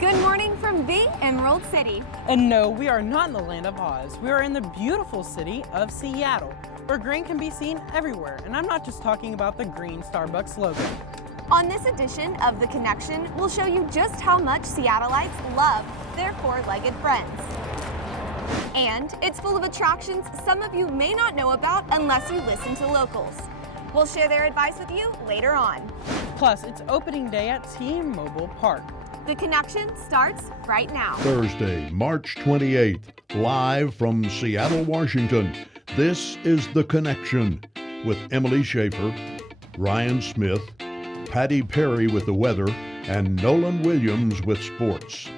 Good morning from the Emerald City. And no, we are not in the land of Oz. We are in the beautiful city of Seattle, where green can be seen everywhere. And I'm not just talking about the green Starbucks logo. On this edition of The Connection, we'll show you just how much Seattleites love their four-legged friends. And it's full of attractions some of you may not know about unless you listen to locals. We'll share their advice with you later on. Plus, it's opening day at T-Mobile Park. The Connection starts right now. Thursday, March 28th, live from Seattle, Washington. This is The Connection with Emily Schaefer, Ryan Smith, Patty Perry with the weather, and Nolan Williams with sports.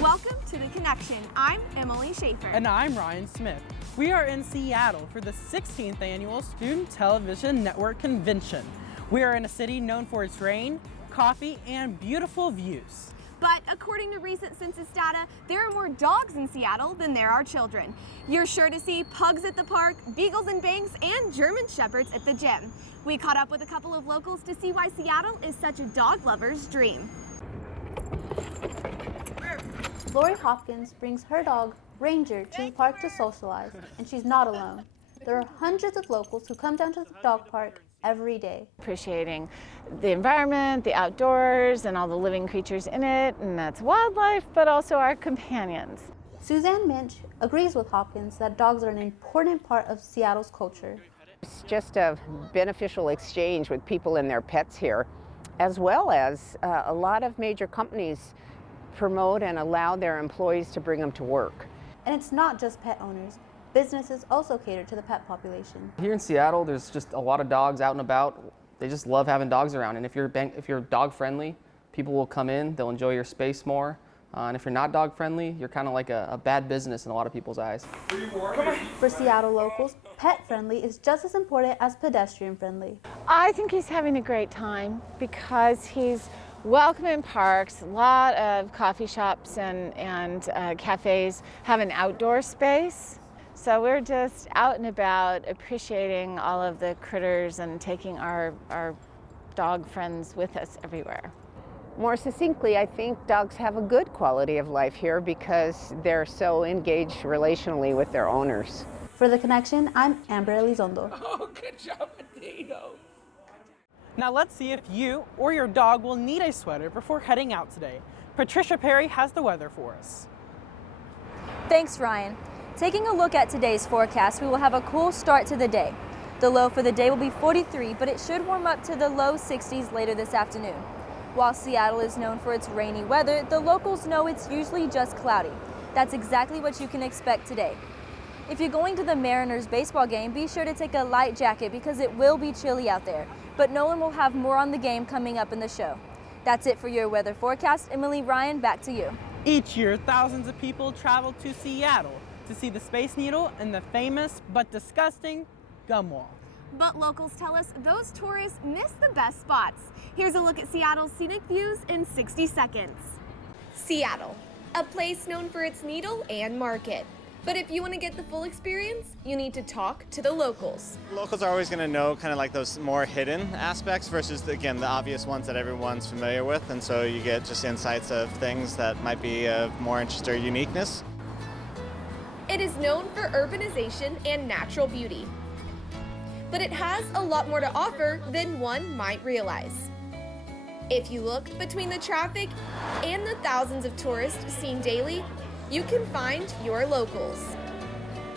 Welcome to The Connection. I'm Emily Schaefer. And I'm Ryan Smith. We are in Seattle for the 16th annual Student Television Network Convention. We are in a city known for its rain, coffee, and beautiful views. But according to recent census data, there are more dogs in Seattle than there are children. You're sure to see pugs at the park, beagles in banks, and German shepherds at the gym. We caught up with a couple of locals to see why Seattle is such a dog lover's dream. Lori Hopkins brings her dog, Ranger, to the park to socialize, and she's not alone. There are hundreds of locals who come down to the dog park every day. Appreciating the environment, the outdoors, and all the living creatures in it, and that's wildlife, but also our companions. Suzanne Minch agrees with Hopkins that dogs are an important part of Seattle's culture. It's just a beneficial exchange with people and their pets here, as well as a lot of major companies promote and allow their employees to bring them to work. And it's not just pet owners. Businesses also cater to the pet population. Here in Seattle, there's just a lot of dogs out and about. They just love having dogs around. And if you're dog friendly, people will come in, they'll enjoy your space more. And if you're not dog friendly, you're kind of like a bad business in a lot of people's eyes. For Seattle locals, pet friendly is just as important as pedestrian friendly. I think he's having a great time because he's welcome in parks. A lot of coffee shops and cafes have an outdoor space. So we're just out and about appreciating all of the critters and taking our dog friends with us everywhere. More succinctly, I think dogs have a good quality of life here because they're so engaged relationally with their owners. For The Connection, I'm Amber Elizondo. Oh, good job, Potato. Now let's see if you or your dog will need a sweater before heading out today. Patricia Perry has the weather for us. Thanks, Ryan. Taking a look at today's forecast, we will have a cool start to the day. The low for the day will be 43, but it should warm up to the low 60s later this afternoon. While Seattle is known for its rainy weather, the locals know it's usually just cloudy. That's exactly what you can expect today. If you're going to the Mariners baseball game, be sure to take a light jacket because it will be chilly out there. But Nolan will have more on the game coming up in the show. That's it for your weather forecast. Emily, Ryan, back to you. Each year, thousands of people travel to Seattle to see the Space Needle and the famous but disgusting gum wall. But locals tell us those tourists miss the best spots. Here's a look at Seattle's scenic views in 60 seconds. Seattle, a place known for its needle and market. But if you want to get the full experience, you need to talk to the locals. Locals are always going to know kind of like those more hidden aspects versus, again, the obvious ones that everyone's familiar with. And so you get just insights of things that might be of more interest or uniqueness. It is known for urbanization and natural beauty. But it has a lot more to offer than one might realize. If you look between the traffic and the thousands of tourists seen daily, you can find your locals.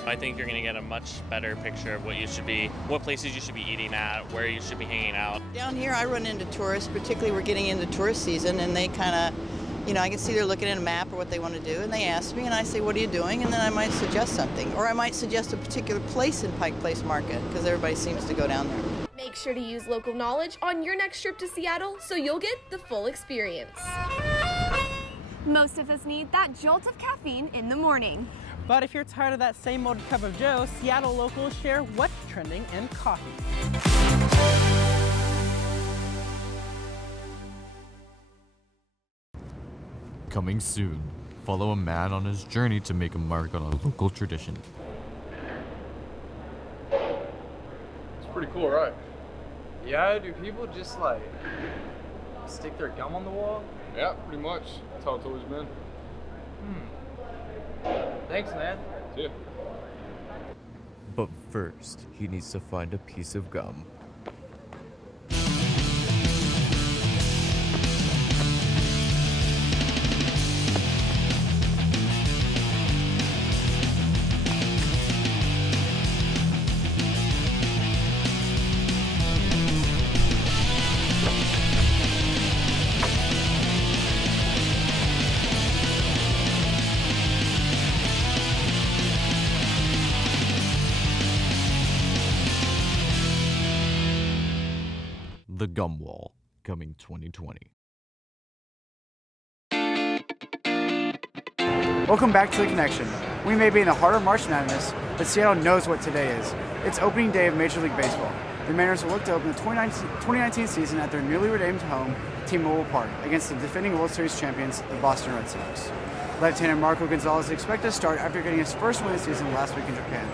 I think you're going to get a much better picture of what places you should be eating at, where you should be hanging out. Down here I run into tourists, particularly we're getting into tourist season, and they kind of, I can see they're looking at a map or what they want to do, and they ask me, and I say, what are you doing? And then I might suggest something, or I might suggest a particular place in Pike Place Market, because everybody seems to go down there. Make sure to use local knowledge on your next trip to Seattle so you'll get the full experience. Most of us need that jolt of caffeine in the morning. But if you're tired of that same old cup of joe, Seattle locals share what's trending in coffee. Coming soon, follow a man on his journey to make a mark on a local tradition. It's pretty cool, right? Yeah, do people just like stick their gum on the wall? Yeah, pretty much. That's how it's always been. Thanks, man. See ya. But first, he needs to find a piece of gum. The Gum Wall, coming 2020. Welcome back to The Connection. We may be in the heart of March Madness, but Seattle knows what today is. It's opening day of Major League Baseball. The Mariners will look to open the 2019 season at their newly renamed home, T-Mobile Park, against the defending World Series champions, the Boston Red Sox. Lieutenant Marco Gonzalez is expected to start after getting his first win of the season last week in Japan.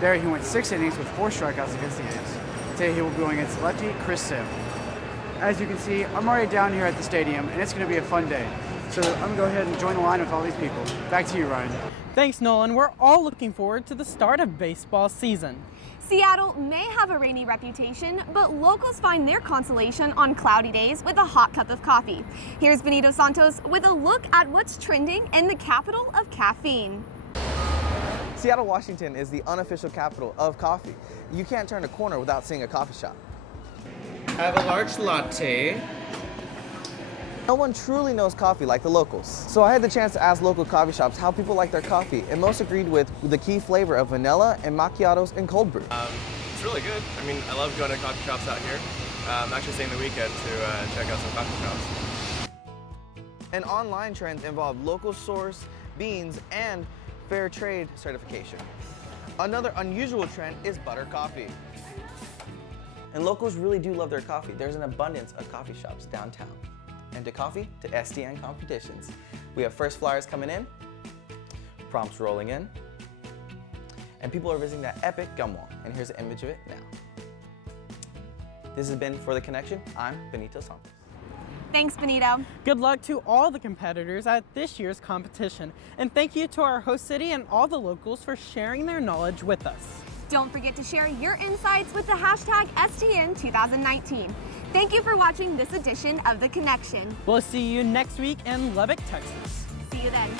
There, he went 6 innings with 4 strikeouts against the A's. Today, he will be going against lefty Chris Sale. As you can see, I'm already down here at the stadium, and it's going to be a fun day. So I'm going to go ahead and join the line with all these people. Back to you, Ryan. Thanks, Nolan. We're all looking forward to the start of baseball season. Seattle may have a rainy reputation, but locals find their consolation on cloudy days with a hot cup of coffee. Here's Benito Santos with a look at what's trending in the capital of caffeine. Seattle, Washington is the unofficial capital of coffee. You can't turn a corner without seeing a coffee shop. I have a large latte. No one truly knows coffee like the locals. So I had the chance to ask local coffee shops how people like their coffee, and most agreed with the key flavor of vanilla and macchiatos and cold brew. It's really good. I mean, I love going to coffee shops out here. I'm actually staying the weekend to check out some coffee shops. And online trends involve local source, beans, and fair trade certification. Another unusual trend is butter coffee. And locals really do love their coffee. There's an abundance of coffee shops downtown. And to coffee, to STN competitions. We have first flyers coming in, prompts rolling in, and people are visiting that epic gum wall. And here's an image of it now. This has been For The Connection. I'm Benito Santos. Thanks, Benito. Good luck to all the competitors at this year's competition. And thank you to our host city and all the locals for sharing their knowledge with us. Don't forget to share your insights with the hashtag STN2019. Thank you for watching this edition of The Connection. We'll see you next week in Lubbock, Texas. See you then.